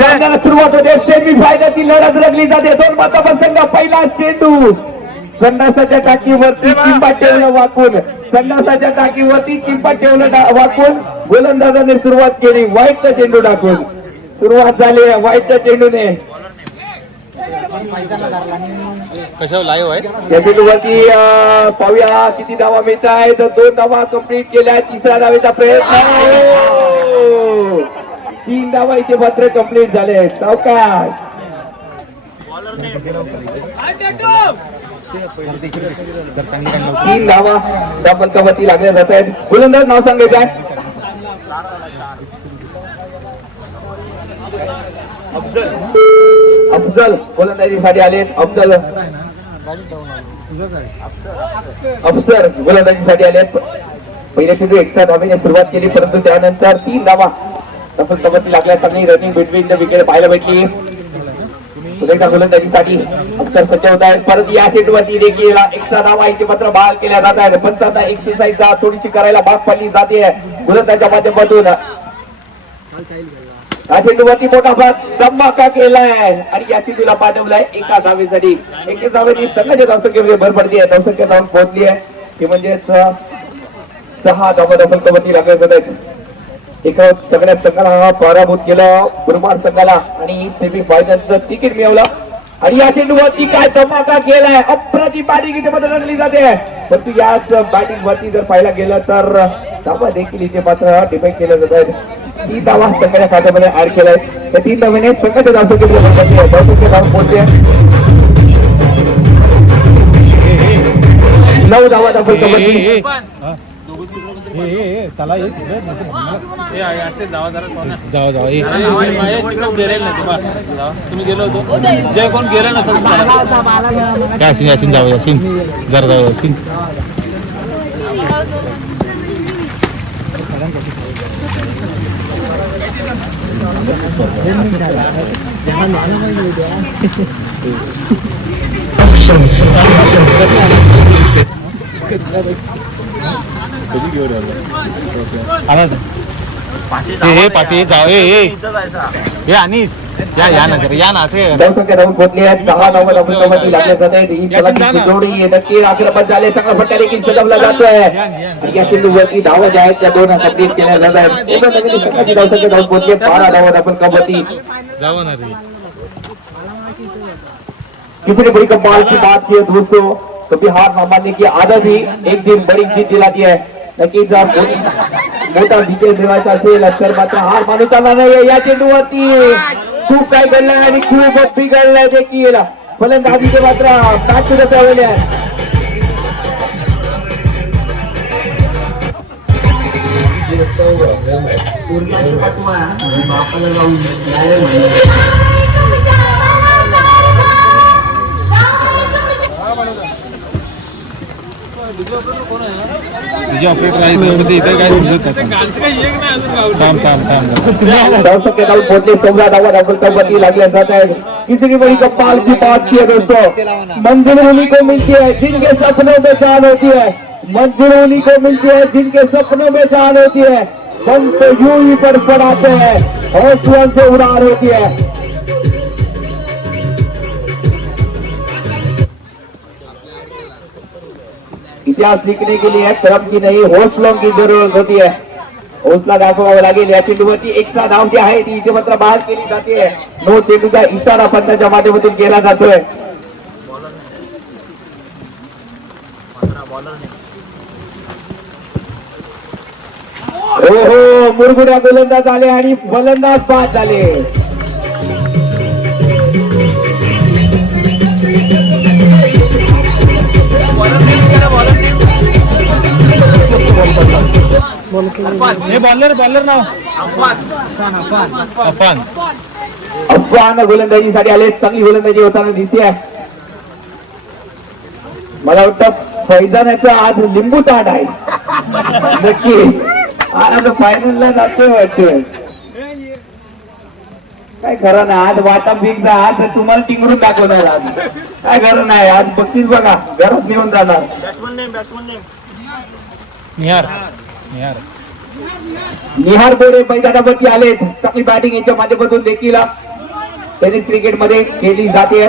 सामन्याला सुरुवात होते. सेमी फायनलची लढत रंगली जाते. दोन मातापण संघ पहिला चेंडू संडासाच्या टाकीवरती चिंपाट ठेवलं वाकून, संडासाच्या टाकीवरती चिंपाट ठेवलं वाकून गोलंदाजाने सुरुवात केली. व्हाईटचा चेंडू टाकून सुरुवात झाली आहे व्हाईटच्या चेंडूने. कशावर लाईव्ह आहे त्या चेंडूवरती पाहूया किती धावा मिळत आहेत. 2 धावा कंप्लीट केल्या. तिसऱ्या धावेचा प्रयत्न. 3 धावा इथे मात्र कंप्लीट झाले. सावकाश 3 धावा त्या फलकावरती लागल्या जात आहेत. गोलंदाज नाव सांगे काय? अफजल गोलंदाजीसाठी आले. अफसर गोलंदाजीसाठी आले. पहिल्या चेंडू एक्स्ट्रा धावेने सुरुवात केली परंतु त्यानंतर 3 धावा फलकावरती लागल्या. चांगली रनिंग बिटवीन द विकेट पाहायला भेटली. गोलंदाजीसाठी अफसर सज्ज होत आहेत. परत या चेंडूवरती देखील एक्स्ट्रा धावा इथे मात्र बहाल केल्या जात आहेत. पंचांचा एक्सरसाइज थोडीशी करायला भाग पडली जाते गोलंदाजाच्या माध्यमातून. या चेंडूवरती मोठा भाग धमाका केलाय आणि या चेंडूला पाठवलाय एका धावेसाठी. एका धावेने संघाच्या धावसंख्येमध्ये भर पडली आहे. धावसंख्या धावून पोहोचली आहे ती म्हणजेच 6 धावा फलकावरती लागल्या जात आहेत. एका सगळ्या संघाला पराभूत केलं मुरबाड संघाला आणि सेमी फायनलचं तिकीट मिळवलं. आणि या चेंडूवरती काय धमाका केलाय. अप्रतिम बॅटिंग इथे मात्र रंगली जाते. परंतु याच बॅटिंग वरती जर पाहायला गेलं तर धावा देखील इथे मात्र डिपेंड केल्या जात आहेत. 3 धावा संघाच्या खात्यामध्ये ऍड केलाय. त्या 3 धावेने संघाच्या धावसंख्येमध्ये धाव पोहोचले. 9 धावा फलकावरती. चला जावा तुम्ही गेलो होतो जय कोण गेलं नसेल यासिन यासिन जाऊ यासिन जरा जाऊ यासिन. हे पाठी जाऊ हे अनिस या ना कर या ना असे धावसंख्या धावून पोहोचली आहे. 10 धावा फलकावरती लागल्या जात आहेत. ही सलामीची जोडी नक्की आक्रमक झाले. चांगला फटका देखील सजवला जातोय आणि या चेंडूवरती धावा ज्या आहेत त्या 2 कंप्लीट केल्या जात आहेत. एका नवीन संघाची धावसंख्या धावून पोहोचली 12 धावा फलकावरती. जाऊ ना रे किसी ने बड़ी कमाल की बात की है दोस्तों. कभी हार न मानने की आदत ही एक दिन बड़ी जीत दिलाती है. नक्कीच मोठा विजय मिळवायचा असेल तर मात्र हार मानू चालणार नाही. या चेंडूवरती खूप काय घडलंय आणि खूप बिघडलंय देखील. फलंदाजीचे मात्र काय सुद्धा ठेवले आहे. तुझे ऑपरेटर आहे इथं काय समजत धावसंख्या धावून पोहोचले. 14 धावा फलकावरती लागल्या जात आहेत. किसी की बड़ी कमाल की बात की है दोस्तों. मंजिल उन्हीं को मिलती है जिनके सपनों में जान होती है. मंजिल उन्हीं को मिलती है जिनके सपनों में जान होती है. मन तो यूं ही पर पड़ाते हैं हौसलों से उड़ान होती है. इतिहास लिखने के लिए क्रम की नहीं हौसलों की जरूरत होती है. हौसला दाखवावा लागेल. या चेंडूवरती एक्स्ट्रा धाव जी आहे ती इथे मात्र बाहेर केली जाते. नो चेंडूचा इशारा पंचाच्या माध्यमातून केला जातोय. हो मुरगुड्या गोलंदाज आले आणि फलंदाज बाद झाले. बॉलर नाव अफवान गोलंदाजीसाठी आले. चांगली गोलंदाजी होताना दिसते आहे. मला वाटतं फैजानाचा आज लिंबू ताट आहे. नक्की आज फायनलला जातोय वाटतोय. काय खरं नाही आज वाटा फिक्स आहे. आज तुम्हाला टिंगरून दाखवणार. आज काय खरं नाही. आज बक्षीस बघा घरात निघून जाणार. निहार निहार बोडे मैदानावरती आलेत. चांगली बॅटिंग याच्या माध्यमातून देखील टेनिस क्रिकेट मध्ये केली जाते.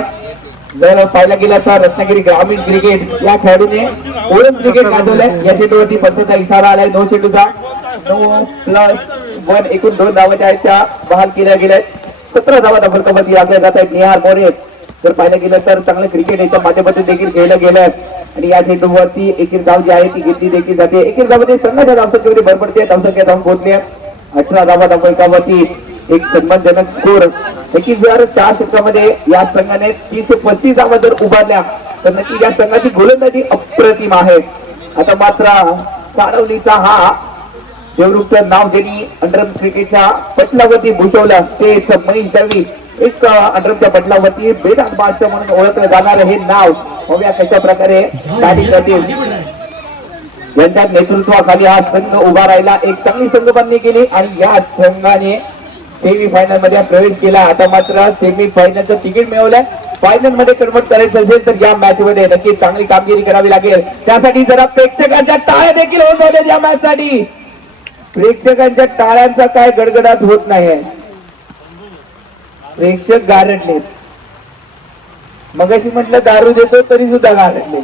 जर पाहायला गेला तर रत्नागिरी ग्रामीण क्रिकेट या खेळाडूने ओळख क्रिकेट गाजवलंय. या चेंडूवरती पंचाचा इशारा आलाय. 9 चेंडूचा 9+1 एकूण 2 धावा त्या बहाल केल्या गेल्या. 17 धावा धबडकावरती लागल्या जात आहेत. निहार बोरे जर पाहायला गेलं तर चांगलं क्रिकेट याच्या माध्यमातून देखील खेळलं गेलं आणि या चेंडूवरती एकेर धाव जी आहे ती घेतली देखील जाते. एकेर धावामध्ये संघाच्या धावसंख्येमध्ये भर पडते. धावसंख्या धावून पोहोचली 18 धावा धबडकावरती एक सन्मानजनक स्कोर. नक्कीच जर 4 क्षेत्रामध्ये या संघाने 30 ते 35 धावा जर उभारल्या तर नक्की या संघाची गोलंदाजी अप्रतिम आहे. आता मात्र कानवलीचा हा देवरूपचं नाव ज्यांनी अंडरम क्रिकेटच्या पटलावरती भूषवलं ते मनीष दळवी. एक अंडरमच्या पटलावरती बेदाग बादशाह म्हणून ओळखलं जाणार हे नाव बघूया कशा प्रकारे बॅटिंग करतील. यांच्या नेतृत्वाखाली हा संघ उभा राहिला. एक चांगली संघबांधणी केली आणि या संघाने सेमी फायनल मध्ये प्रवेश केला. आता मात्र सेमी फायनलचं तिकीट मिळवलंय. फायनल मध्ये कन्वर्ट करायचं असेल तर या मॅच मध्ये नक्की चांगली कामगिरी करावी लागेल. त्यासाठी जरा प्रेक्षकांच्या टाळ्या देखील होत होत्या या मॅच साठी. प्रेक्षकांच्या टाळ्यांचा काय गडगडाट होत नाहीये. प्रेक्षक गारटले. मगाशी म्हटलं दारू देतो तरी सुद्धा गारटले.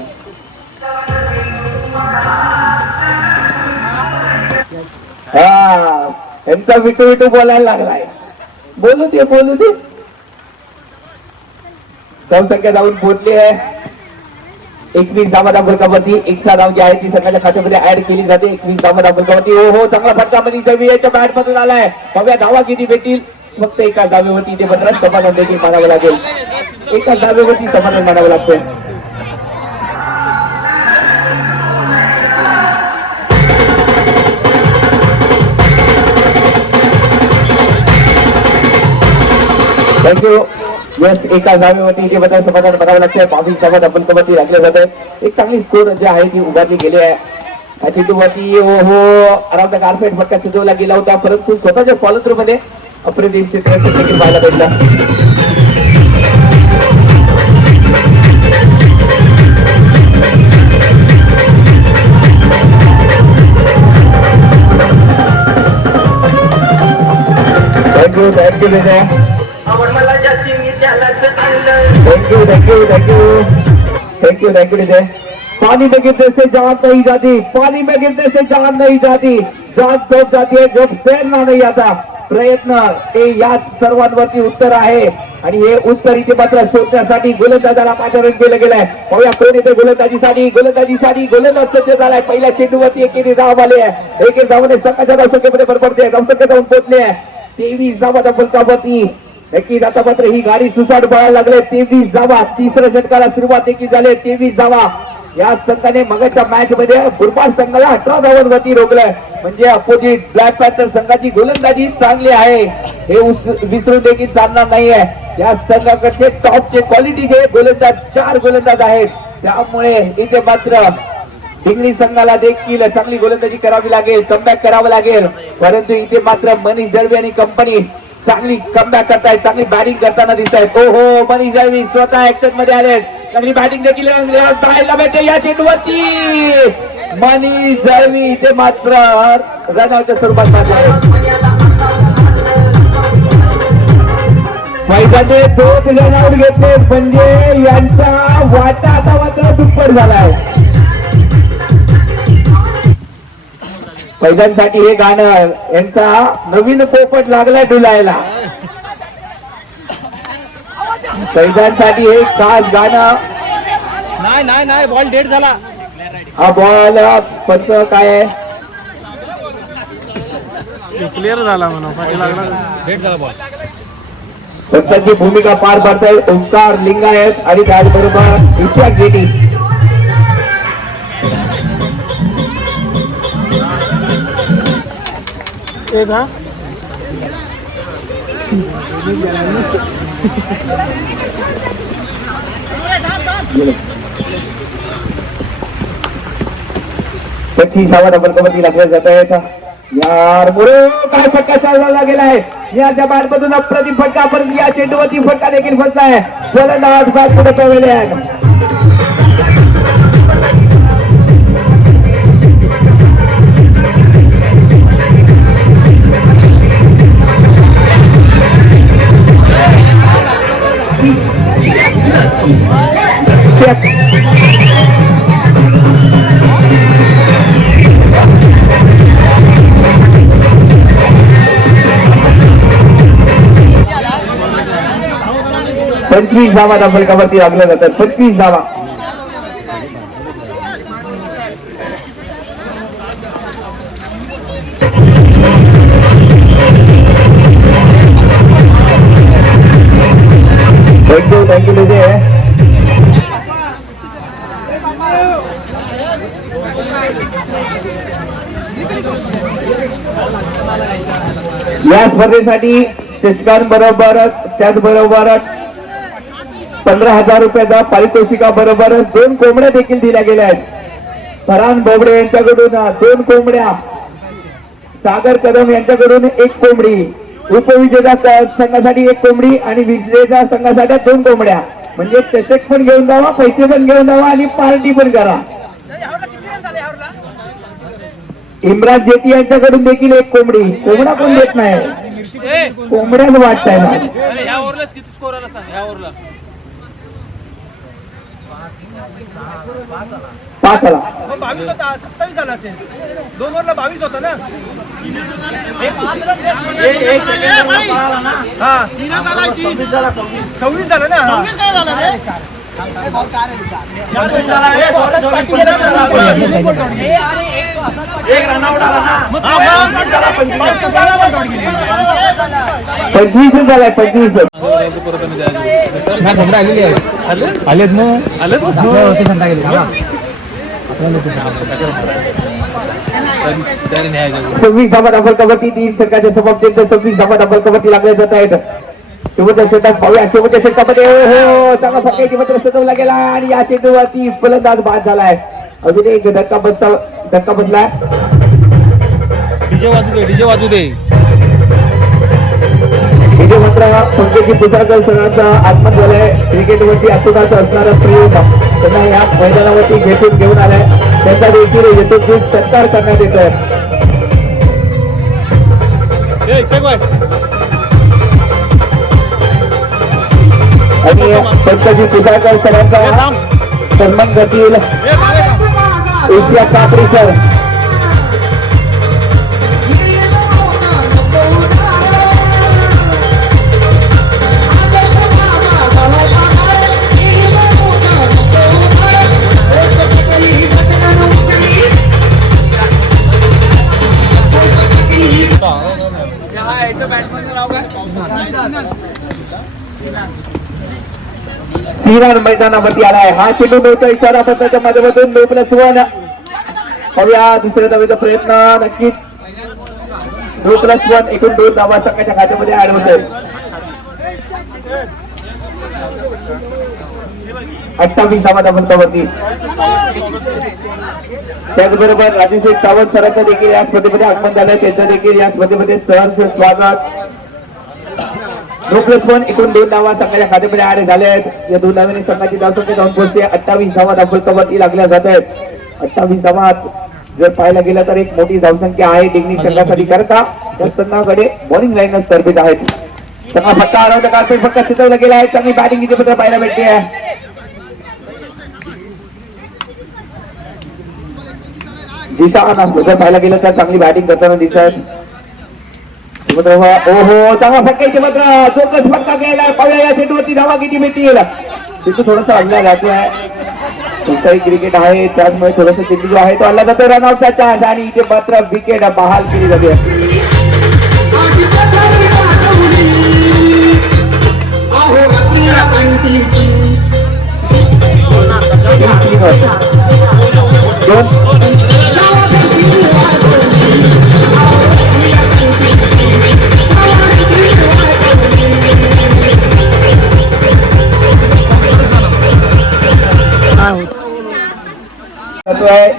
हा यांचा विटू विटू बोलायला लागलाय. बोलू दे बोलू दे. धावसंख्या धावून पोहोचली आहे 21 धावा धावफलकावरती. एक्स्ट्रा धाव जी आहे ती संघाच्या खात्यामध्ये ऍड केली जाते. 21 धावा धावफलकावरती. हो चांगला फटका मध्ये जवीच्या बॅट मधून आलाय. बघूया धावा किती भेटतील. फक्त एका धावेवरती ते मात्र समाधान देखील मानावं लागेल. एका धावेवरती समाधान मानावं लागतं. थँक्यू. यस एका धावेवरती ते मात्र समाधान मानावं लागतं. 22 धावा धावफलकावरती राखले जाते. एक चांगली स्कोर जी आहे ती उभारली गेली आहे. चेंडूवरती हो अराउंड द कारपेट फटका सिद्धवला गेला होता परंतु स्वतःच्या फॉलो थ्रू मध्ये अप्रतिम चित्र देखील पाहायला भेटलं. Thank you thank you Vijay. Thank you thank you thank you thank you thank you Vijay. पानी में गिरने से जान नहीं जाती. पानी में गिरने से जान नहीं जाती. जान तोप जाती है जब तैरना नहीं आता. प्रयत्न हे याच सर्वांवरती उत्तर आहे आणि हे उत्तर इथे मात्र शोधण्यासाठी गोलंदाजाला पाचारण केलं गेलंय. पाहूया कोण येते गोलंदाजीसाठी. गोलंदाज सज्ज झालाय. पहिल्या चेंडूवरती एकेरी धाव आली आहे. एकेरी धावाने संघाच्या धावसंख्येमध्ये भर पडते. धावसंख्या जाऊन पोहोचली आहे 23 धावा धावफलकावरती. नक्कीच आता मात्र ही गाडी सुसाट पळायला लागले. 23 धावा. तिसऱ्या षटकाला सुरुवात देखील झाली. 23 धावा. या संघाने मगाच्या मॅच मध्ये बुरबाड संघाला 18 धावांवरती रोखलंय. म्हणजे अपोजिट ब्लॅक पॅन्थर संघाची गोलंदाजी चांगली आहे हे विसरून देखील चालणार नाहीये. या संघाकडचे टॉपचे क्वालिटीचे गोलंदाज 4 गोलंदाज आहेत. त्यामुळे इथे मात्र डिंगरी संघाला देखील चांगली गोलंदाजी करावी लागेल. कमबॅक करावं लागेल. परंतु इथे मात्र मनीष दळवी आणि कंपनी चांगली कमबॅक करतायत. चांगली बॅटिंग करताना दिसत आहेत. हो मनीष दळवी स्वतः ऍक्शन मध्ये आले. चांगली बॅटिंग देखील पाहायला भेटते या चेंडूवरती. मनीष दळवी इथे मात्र रनआउटच्या स्वरूपात मैदाने 2 रनआउट घेतले म्हणजे यांचा वाटा आता मात्र दुप्पट झालाय. पैजांसाठी हे गाणं यांचा नवीन पोपट लागलाय डुलायला. पैजांसाठी हे खास गाणं. नाही बॉल डेड झाला. हा बॉल पंच काय क्लिअर झाला म्हणून लागला. डेड झाला बॉल. पंचांची भूमिका पार पाडतायत ओंकार लिंगायत आणि त्याचबरोबर इतिहास गेटी. एक हा डबल लागले जात आहेत. यार मुरे काय फटका चालवला गेलाय. या बॅटमधून अप्रतिम फटका. परंतु या चेंडूवरती फटका देखील फसलाय. गोलंदाज बॅट पुढे पळवले आहेत. पंचवीस धावा फलकावरती लागल्या जातात. 25 धावा. थँक्यू विजय. या स्पर्धेसाठी चषकां बरोबरच त्याचबरोबरच 15,000 रुपयाचा पारितोषिकाबरोबरच 2 कोंबड्या देखील दिल्या गेल्या आहेत. फरान बोबडे यांच्याकडून 2 कोंबड्या, सागर कदम यांच्याकडून 1 कोंबडी, उपविजेता संघासाठी 1 कोंबडी आणि विजेता संघासाठी 2 कोंबड्या. म्हणजे चषक पण घेऊन जावा, पैसे पण घेऊन जावा आणि पार्टी पण करा. इम्रान जेटी यांच्याकडून देखील 1 कोंबडी. कोंबडा पण देत नाही, कोंबड्याच वाटताय ना. किती स्कोर आला सांग ह्या ओव्हरला? 5 आला. 22 होता, 27 आला असेल. 2 ओव्हरला 22 होता ना. एक सेकंड पळाला ना. हा 26 झाला ना. एक रनआउट आला ना. 25 झालाय. 25 आलेत ना. आलेत सव्वीस धावा डबल कबड्डी. 3 षटकाच्या समाप्तीनंतर 26 धावा डबल कबड्डी लागल्या जात आहेत. शेवटच्या षटकात पाहूया. शेवटच्या षटकामध्ये हो चांगला फटका मात्र सजवला गेला आणि या चेंडूवरती फलंदाज बाद झालाय. अजून एक धक्का बसला. डीजे वाजू दे, डीजे वाजू दे. इथे मात्र पंकजी पुजारकर सरांचा आगमन झालंय. क्रिकेटवरती आतुराचं असणारं प्रेम त्यांना या मैदानावरती घेऊन आलाय. त्यांचा देखील यशस्वी सत्कार करण्यात येतोय. आणि पंकजी पुजारकर सरांचा सन्मान करतील एशिया कापरी सर. मैदानावरती आलाय. हा चेंडू नव्हता इशारा पत्राच्या माध्यमातून 2+1. पाहूया दुसऱ्या धावेचा प्रयत्न. नक्कीच 2+1 एकूण 2 धावा संघाच्या खात्यामध्ये ऍड होत आहेत. 28 धावा फलकावरती. त्याचबरोबर राजेश सावंत सरांचं देखील या स्पर्धेमध्ये आगमन झालंय. त्यांचं देखील या स्पर्धेमध्ये सहर्ष स्वागत. 2+1 एकूण 2 धावा संघाच्या खात्यामध्ये ऍड झाले आहेत. या 2 धावांनी संघाची धावसंख्या जाऊन पोहोचते 28 धावा फलकावरती लागल्या जात आहेत. 28 धावा जर पाहायला गेलं तर एक मोठी धावसंख्या आहे डिग्नी संघासाठी. करता त्या संघाकडे बॉलिंग लाईन सर्विस आहेत. संघा फटका हरवता कार्पेट फटका शिजवला गेला आहे. चांगली बॅटिंग इथे पत्र पाहायला भेटते आहे. दिशा जर पाहायला गेलं तर चांगली बॅटिंग करताना दिसत. ओहो चांगला फटका मात्र चोकस फटका गेला. पाहूया या सेटवरती धावा किती मिळतील. तिथं थोडंसं अडला जातो आहे. कोणताही क्रिकेट आहे त्यामुळे थोडंसं चेंडू जो आहे तो अडला जातो. रनआउटचा चान्स आणि इथे मात्र विकेट बहाल केली जाते.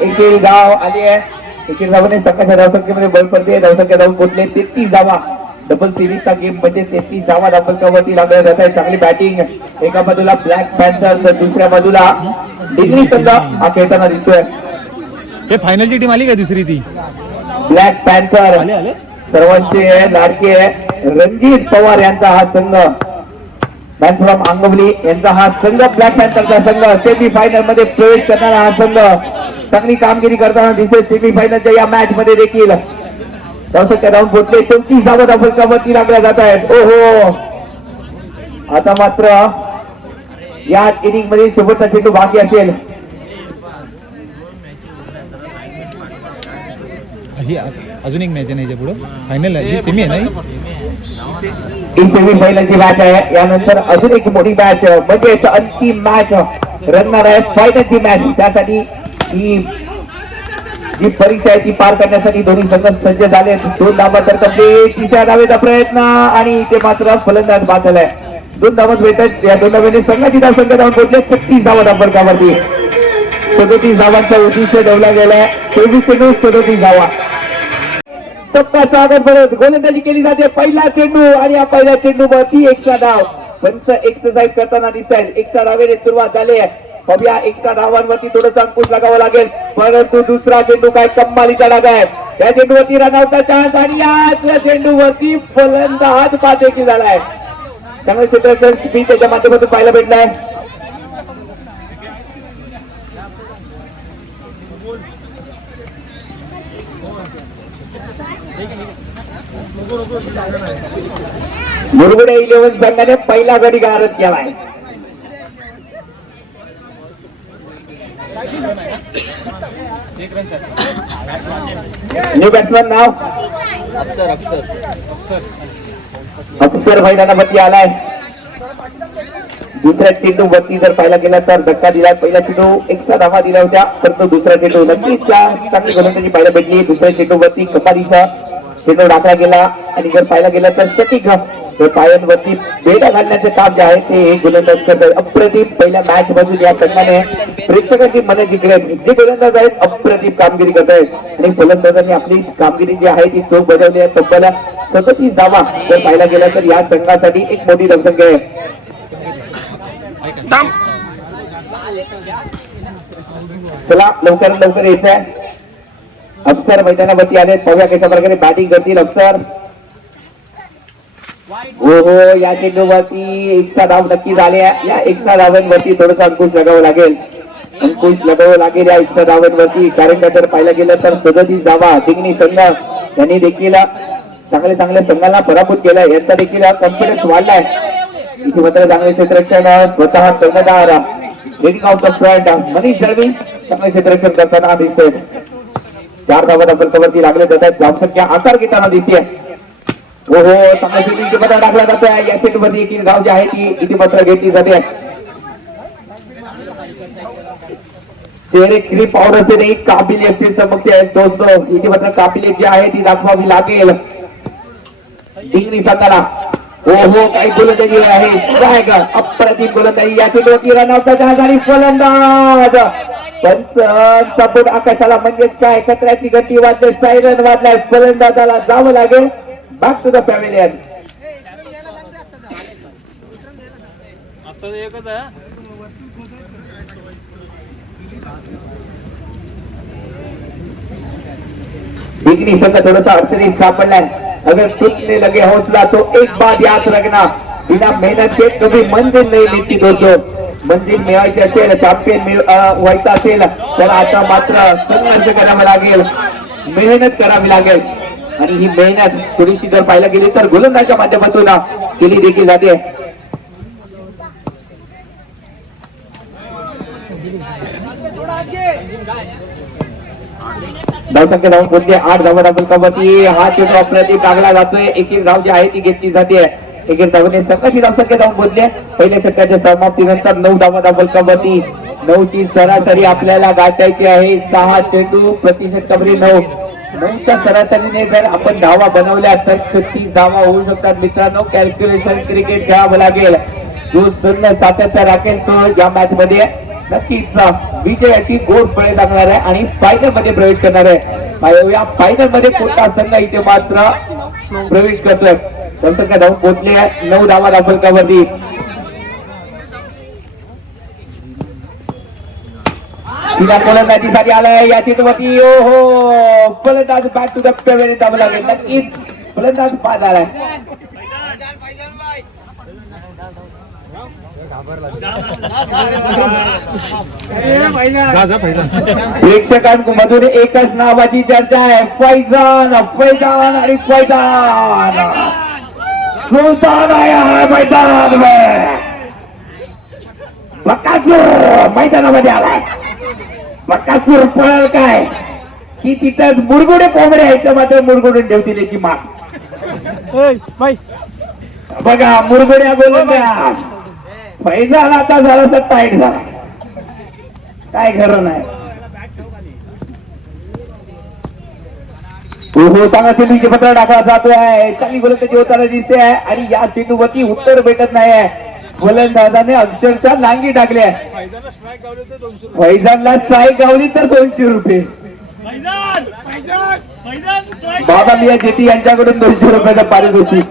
एकेरी धाव आली आहे. एकेरी धावाने संघाच्या धावसंख्येमध्ये बल पडते. धावसंख्या धावून पोहोचले 33 धावा. डबल सिरीजचा गेम म्हणजे 33 धावा फलकावरती लागल्या जात आहे. चांगली बॅटिंग. एका बाजूला ब्लॅक पॅन्थर तर दुसऱ्या बाजूला डिग्री संघ हा खेळताना दिसतोय. हे फायनलची टीम आली का दुसरी ती? ब्लॅक पॅन्थर सर्वांचे लाडके रणजित पवार यांचा हा संघ मॅन फ्रॉम आंगवली यांचा हा संघ ब्लॅक पॅन्थरचा संघ सेमी फायनल मध्ये प्रवेश करणारा हा संघ चांगली कामगिरी करताना दिसेल सेमी फायनलच्या या मॅच मध्ये देखील. धावसंख्या धावून पोहोचले 34 धावा धावफलकावरती लागल्या जात आहेत. ओहो आता मात्र या इनिंग मध्ये शेवटचा चेंडू बाकी असेल. ही अजून एक मॅच आहे याच्या पुढे फायनल आहे ही सेमी आहे नाही ही सेमी फायनलची मॅच आहे. यानंतर अजून एक मोठी मॅच म्हणजे अंतिम मॅच रंगणार आहे फायनलची मॅच. त्यासाठी ही जी परीक्षा आहे ती पार करण्यासाठी दोन्ही संघ सज्ज झाले. 2 धावा तर कंप्लीट. तिसऱ्या धावेचा प्रयत्न आणि ते मात्र फलंदाज बाद झालाय. 2 धावा भेटत या 2 धाव्याने संघाची धावसंख्या धावून पोहोचले 36 धावा धावफलकावरती. 37 धावांचा उद्दिष्ट ठेवला गेलाय. 23 चेंडू 37 धावा. स्वागत परत गोलंदाजी केली जाते. पहिला चेंडू आणि या पहिल्या चेंडूवरती एक्स्ट्रा धाव. पंच एक्सरसाइज करताना दिसत आहेत. एक्स्ट्रा धावेने सुरुवात झाली आहे. बघूया एक्स्ट्रा धावांवरती थोडंसं अंकुश लागावं लागेल. परंतु दुसरा चेंडू काय कमालीचा लागा आहे. त्या चेंडूवरती रनआउटचा चान्स आणि या चेंडूवरती फलंदाज बाद देखील झालाय. त्यामुळे क्षेत्ररक्षण स्पीड त्याच्या माध्यमातून पाहायला भेटलाय. मुरगुडे 11 संघाने पहिला गडी गारद केलाय. न्यू बॅट्समॅन नाव अफसर मैदानावरती आलाय. दुसऱ्या चेंडू वरती जर पाहायला गेला तर धक्का दिला. पहिला चेंडू एक्स्ट्रा धावा दिल्या होत्या परंतु दुसरा चेंडू नक्कीच चांगली गोलंदाजी पाहायला भेटली. दुसऱ्या चेंडू वरती कपालीचा चेंडू टाकला गेला आणि जर पाहायला गेला तर सटीक पायांवरती बेडा घालण्याचे काम जे आहे ते गोलंदाज करतात. अप्रतिम पहिल्या मॅच मधून या संघाने प्रेक्षकांची मने जिंकले. जे गोलंदाज आहेत अप्रतिम कामगिरी करत आहेत आणि फलंदाजांनी आपली कामगिरी जी आहे ती चोख बजावली आहे. तब्बल 37 धावा जर पाहायला गेला तर या संघासाठी एक मोठी धावसंख्या आहे. चला लवकर लवकर यायचं आहे. अफसर मैदानावरती आले. पाहूया कशा प्रकारे बॅटिंग करतील अफसर. हो या चेंडूवरती एक्स्ट्रा धाव नक्की झाले. या एक्स्ट्रा धावांवरती थोडंसं अंकुश लगावं लागेल. अंकुश लगावं लागेल या एक्स्ट्रा धावांवरती. कारण का जर पाहायला गेलं तर 37 धावा जिंकणी संघ त्यांनी देखील चांगल्या संघाला पराभूत केलाय. यांचा देखील कॉन्फिडन्स वाढलाय. इथे मात्र चांगले क्षेत्ररक्षण स्वतः कर्णधार leading out of front Manish Dalvi चांगले क्षेत्ररक्षण करताना दिसतोय. 4 धावा धावफलकावरती लागले जात आहेत. धावसंख्या आकार घेताना दिसते. ओहो चांगल्या चेंडूची पत्र टाकला जातोय. या चेंडूवरती एक धाव जी आहे ती इथे मात्र घेतली जाते. चेहरे क्लिप और असे एक काबिलियत से चमकते आहेत दोस्तों. इथे मात्र काबिलियत जी आहे ती दाखवावी लागेल डिंगरी संघाला. ओहो काही गोलंदाजी आहे. काय का अप्रतिम गोलंदाजी. या चेंडूवरती रनआउटचा चान्स आणि फलंदाज पंच सपोर्ट आकाशाला म्हणजेच काय खतऱ्याची गती वाजते. सायरन वाजलाय. फलंदाजाला जावं लागेल बॅक टू द पॅव्हिलियन. एकच आहे डिग्री संघ थोड़ा अड़चनी सापडलाय. अगर टूटने लगे हौसला तो एक बात याद रखना बिना मेहनत के कभी मंजिल नहीं मिलती दोस्तों. मंजिल मिळवायची असेल चॅम्पियन व्हायचं असेल तर आता मात्र संघर्ष करावा लागेल. मेहनत करावी लागेल आणि ही मेहनत थोडीशी जर पाहायला गेली तर गोलंदाजाच्या माध्यमातून केली देखील जाते. धावसंख्या धावून पोहोचली 8 धावा धावफलकावरती. हा चेंडू अप्रतिम टाकला जातोय. एक धाव जी आहे ती घेतली जाते. एक धावने संघाची धावसंख्या धावून पोहोचली. पहिल्या षटकाच्या समाप्तीनंतर 9 धावा धावफलकावरती. 9 ची सरासरी आपल्याला गाठायची आहे. 6 चेंडू प्रति षटकावरील 9. 9च्या सरासरीने जर आपण धावा बनवल्या तर 36 धावा होऊ शकतात. मित्रांनो कॅल्क्युलेशन क्रिकेट खेळावं लागेल. जो संघ सातत्य राखेल तो या मॅच मध्ये नक्कीच विजयाची गोड फळे लागणार आहे आणि फायनल मध्ये प्रवेश करणार आहे. या फायनल मध्ये कोणता संघ इथे मात्र प्रवेश करतोय. संघ धावून पोहोचले 9 धावा धावफलकावरती. सीधा फलंदाजीसाठी आलाय या चेंडूवरती. ओहो फलंदाज बॅक टू द पेव्हिलियन जावं लागेल. नक्कीच फलंदाज बाद झालाय. प्रेक्षकांमधून एकच नावाची चर्चा आहे, फैजान फैजान आणि फैजान सुलतान आया है मैदान में. बकासूर मैदानामध्ये आलाय. बकासूर पळल काय की तिथंच मुरगुडे कोंबडे आहेत, मात्र मुरगुडून ठेवतील याची माग. बघा मुरगुड्या गोलंदाज फैजान आता झाला टाईट झाला, काय खरं नाही. हो चांगला चेंडूचे पत्र टाकला जातोय, चांगली गोलंदाजी होताना दिसते आहे आणि या चेंडूवरती उत्तर भेटत नाही आहे. गोलंदाजाने अक्षरशः नांगी टाकल्या. फैजानला स्ट्राईक गावली तर 200 रुपये. बाबा मिया जेटी यांच्याकडून 200 रुपयाचा पारितोषिक.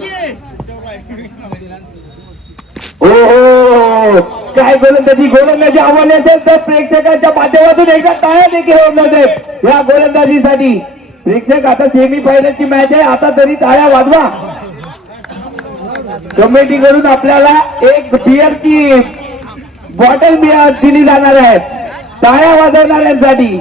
हो काय गोलंदाजी गोलंदाजी आवडली असेल तर प्रेक्षकांच्या माध्यमातून एकदा टाळ्या देखील होणार आहेत या गोलंदाजीसाठी. प्रेक्षक आता सेमी फायनलची मॅच आहे, आता तरी टाळ्या वाजवा. कमिटी कडून आपल्याला एक बिअरची बॉटल दिली जाणार आहे टाळ्या वाजवणाऱ्यांसाठी.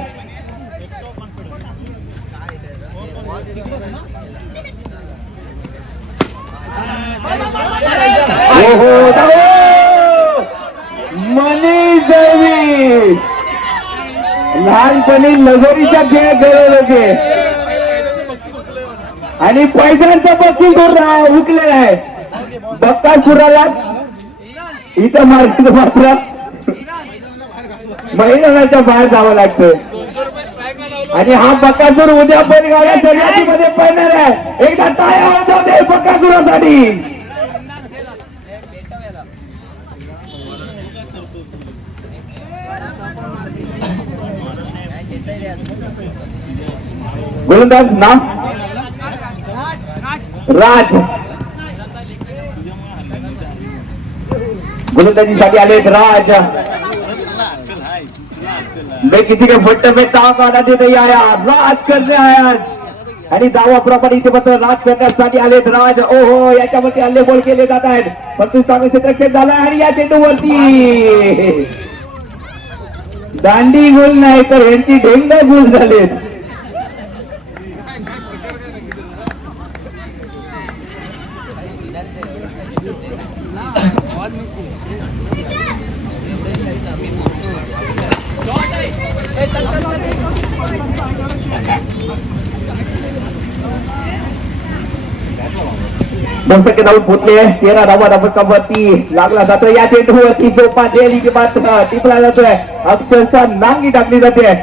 मनीष दळवी लहानपणी लगोरीचा खेळ खेळत होते आणि पैशांचं बक्षीस हुकलेलं आहे. बक्कासुराला इथं मात्र मैदानाच्या बाहेर जावं लागतं आणि हा बक्कासूर उद्या पण गाड्या शर्यतीमध्ये पडणार आहे. एकदा टाळ्या वाजवते बक्कासुरासाठी. गोलंदाज ना राज गोलंदाजीसाठी आलेत राज. मैं किसी के फट्टे में टांग आना नहीं आया, राज करने आया आणि दावा प्रमाणे इथे मात्र राज करण्यासाठी आलेत राज. ओहो याच्यामध्ये हल्ले बोल केले जात आहेत, परंतु चांगले क्षेत्ररक्षण झालं आणि या चेंडूवरती दांडी गोल नाही तर यांची ढेंगा गोल झालेत. दोनशे धावून पोहोचले. 13 धावा धावती लागला जातो या चेंडूवरती जो टिपला जातोय, अक्षरशः नांगी टाकली जाते.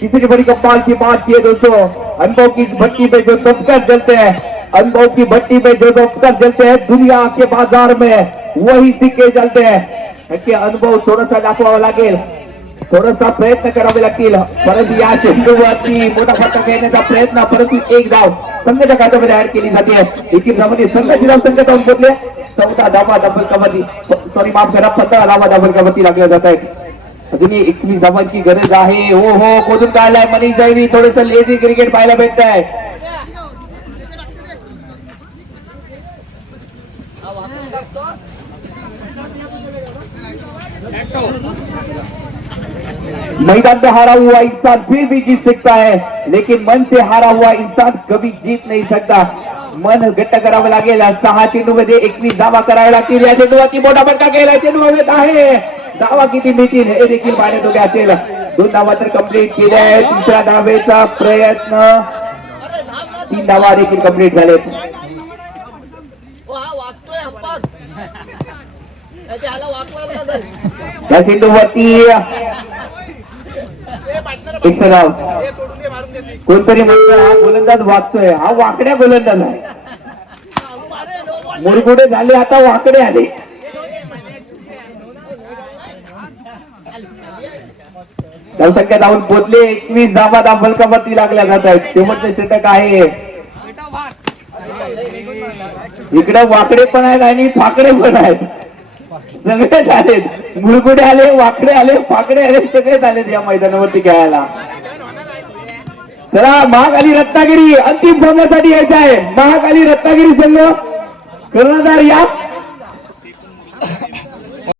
तीसरी बड़ी कप्तान की बात है दोस्तों, अनुभव की भट्टी पे जो दफ्तर जलते हैं, अनुभव की भट्टी पे जो दफ्तर जलते हैं दुनिया के बाजार में वही सिक्के जलते हैं. अनुभव थोडासा दाखवावा लागेल, थोडासा प्रयत्न करावे लागतील. परंतु या चेंडूवरती मोठा फटका खेळण्याचा प्रयत्न, परंतु एक धाव संघाच्या खात्यामध्ये ऍड केली जाते. एकूण धावांमध्ये संघाची धाव संख्या जाऊन पोहोचले 14 धावा डबल कबड्डी, सॉरी माफ करा 15 धावा डबल कबड्डी लागल्या जात आहेत. अजूनही 21 धावांची गरज आहे. हो हो कोणून काढलाय मनीष दळवी, थोडस लेझी क्रिकेट पाहायला भेटत आहे. मैदान में हारा हुआ इंसान फिर भी जीत सकता है, लेकिन मन से हारा हुआ इंसान कभी जीत नहीं सकता. मन घट्ट करावं लागेल. 6 चेंडूमध्ये 21 धावा कराव्या लागतील. या चेंडूवरती मोठा फटका केला, चेंडू हवेत आहे. धावा किती मिळतील हे देखील पाहण्यात उभे असेल. 2 धावा तर कंप्लीट केल्या आहेत. 3ऱ्या धावेचा प्रयत्न, 3 धावा देखील कंप्लीट झालेत. या चेंडूवरती कोणतरी म्हणतो हा गोलंदाज वागतोय, हा वाकड्या गोलंदाज आहे. मुरगुडे झाले आता वाकडे आले. धावसंख्या धावून पोहोचले. 21 धावा दाबल कबड्डी लागल्या जात आहेत. शेवटचे षटक आहे. इकडे वाकडे पण आहेत आणि फाकडे पण आहेत. सगळे झालेत, मुरगुडे आले, वाकडे आले, फाकडे आले, सगळे झालेत या मैदानावरती खेळायला. चला महाकाली रत्नागिरी अंतिम सामन्यासाठी यायचं आहे. महाकाली रत्नागिरी संघ कर्णधार या.